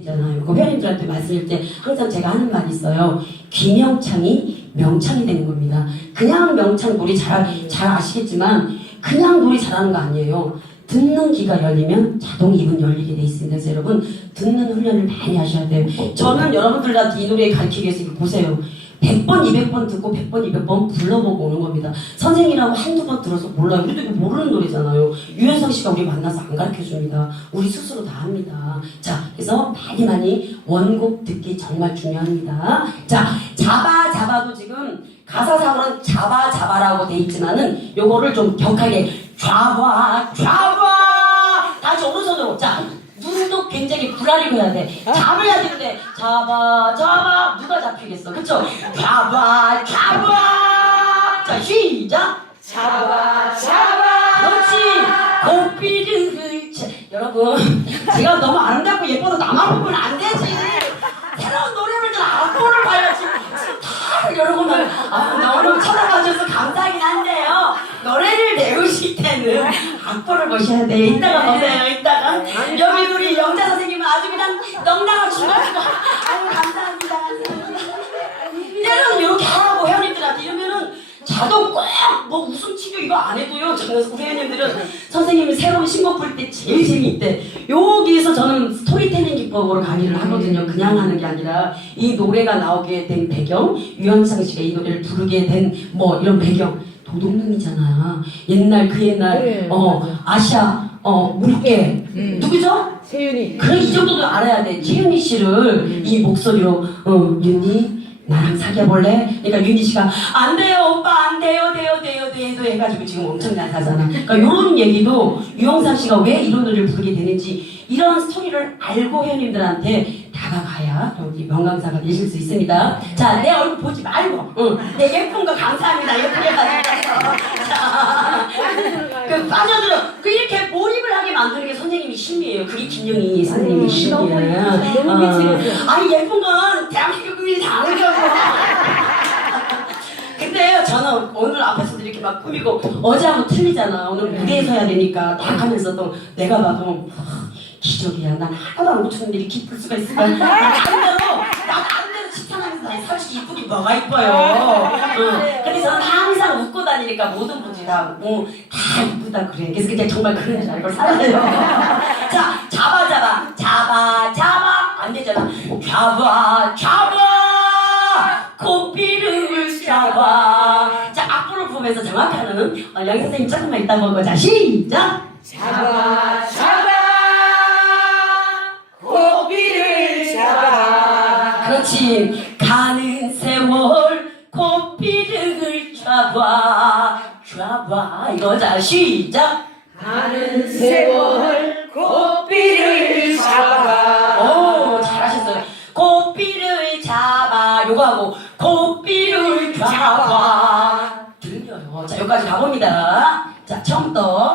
있잖아요. 그 회원님들한테 말씀드릴 때 항상 제가 하는 말이 있어요. 귀명창이 명창이 되는 겁니다. 그냥 명창 놀이 잘, 잘 아시겠지만 그냥 놀이 잘하는 거 아니에요. 듣는 귀가 열리면 자동 입은 열리게 돼 있습니다. 그래서 여러분 듣는 훈련을 많이 하셔야 돼요. 저는 여러분들한테 이 노래 가르치기 위해서 보세요. 100번, 200번 듣고 100번, 200번 불러보고 오는 겁니다. 선생이라고 한두 번 들어서 몰라요. 우리도 모르는 노래잖아요. 유현상 씨가 우리 만나서 안 가르쳐 줍니다. 우리 스스로 다 합니다. 자, 그래서 많이 많이 원곡 듣기 정말 중요합니다. 자, 잡아 잡아도 지금 가사상으로는 잡아 잡아라고 돼 있지만은 요거를 좀 격하게 잡아 잡아 다시 오른손으로 자 눈도 굉장히 불안이고 해야 돼. 잡아야 되는데 잡아 잡아. 누가 잡히겠어? 그쵸? 잡아 잡아. 자 시작. 잡아 잡아. 그렇지. 고삐를 자, 여러분 제가 너무 아름답고 예뻐서 나만 보면 안 되지. 새로운 노래를 악보를 봐야지 지금 다 여러분은 아, 너무 쳐다봐줘서 감사하긴 한데요. 노래를 배우실 때는 악보를 보셔야 돼요 이따가 보세요 이따가. 여기 우리 영자 선생 넉넉한 주가지고 아유 감사합니다 때로는 이렇게 하라고 회원님들한테 이러면은 자동 꼭뭐 웃음 치료 이거 안 해도요. 저는 우리 회원님들은 선생님이 새로운 신곡 풀때 제일 재미있대. 여기서 저는 스토리텔링 기법으로 강의를 하거든요. 그냥 하는 게 아니라 이 노래가 나오게 된 배경, 유현상 씨가 이 노래를 부르게 된 뭐 이런 배경 도둑놈이잖아. 옛날 그 옛날 그래, 어 아시아 어 물개 음. 누구죠? 세윤이 그래 이 정도도 알아야 돼. 최윤희 씨를 이 목소리로 어 윤희 나랑 사귀어 볼래? 그러니까 윤희 씨가 안 돼요 오빠 안 돼요 돼요 돼요 돼요 해가지고 지금 엄청 잘 사잖아. 그러니까 이런 얘기도 유영상 씨가 왜 이런 노래를 부르게 되는지 이런 스토리를 알고 회원님들한테 다가가야 여기 명강사가 되실 수 있습니다. 자 내 얼굴 보지 말고 응. 내 예쁜 거 감사합니다. 예쁘게 봐주셔서 자, 그 빠져들어 그 이렇게 몰입을 하게 만드는 게 선생님이 힘이에요. 그게 김영희 선생님이 미치겠어. 아니 예쁜 건 대한민국 국민이 다 아는 거고. 근데 저는 오늘 앞에서도 이렇게 막 꾸미고 어제하고 틀리잖아. 오늘 무대에서 해야 되니까 딱 하면서도 내가 봐도 와, 기적이야. 난 하나도 안 고쳤는데 이렇게 이쁠 수가 있을까? 나 나름대로 나 나름대로 칭찬하면서 나 솔직히 이쁘긴 뭐가 이뻐요. 응. 근데 저는 항상 웃고 다니니까 모든 분들이 다, 뭐, 다 이쁘다 그래. 그래서 그냥 정말 그런 줄 알고 살아요. 자, 잡아, 잡아, 잡아, 잡아. 안 되잖아. 잡아, 잡아. 고삐를 잡아. 자, 악보를 보면서 정확히 하는 어, 영희 선생님 조금만 이따 보고 자, 시작. 잡아 잡아 고비를 잡아 그렇지. 가는 세월 고삐를 잡아. 잡아. 이거 자, 시작. 가는 세월 고비를 잡아 오, 잘하셨어요. 고삐를 잡아. 요거 하고, 고삐를 잡아. 들려요. 자, 여기까지 가봅니다. 자, 처음부터.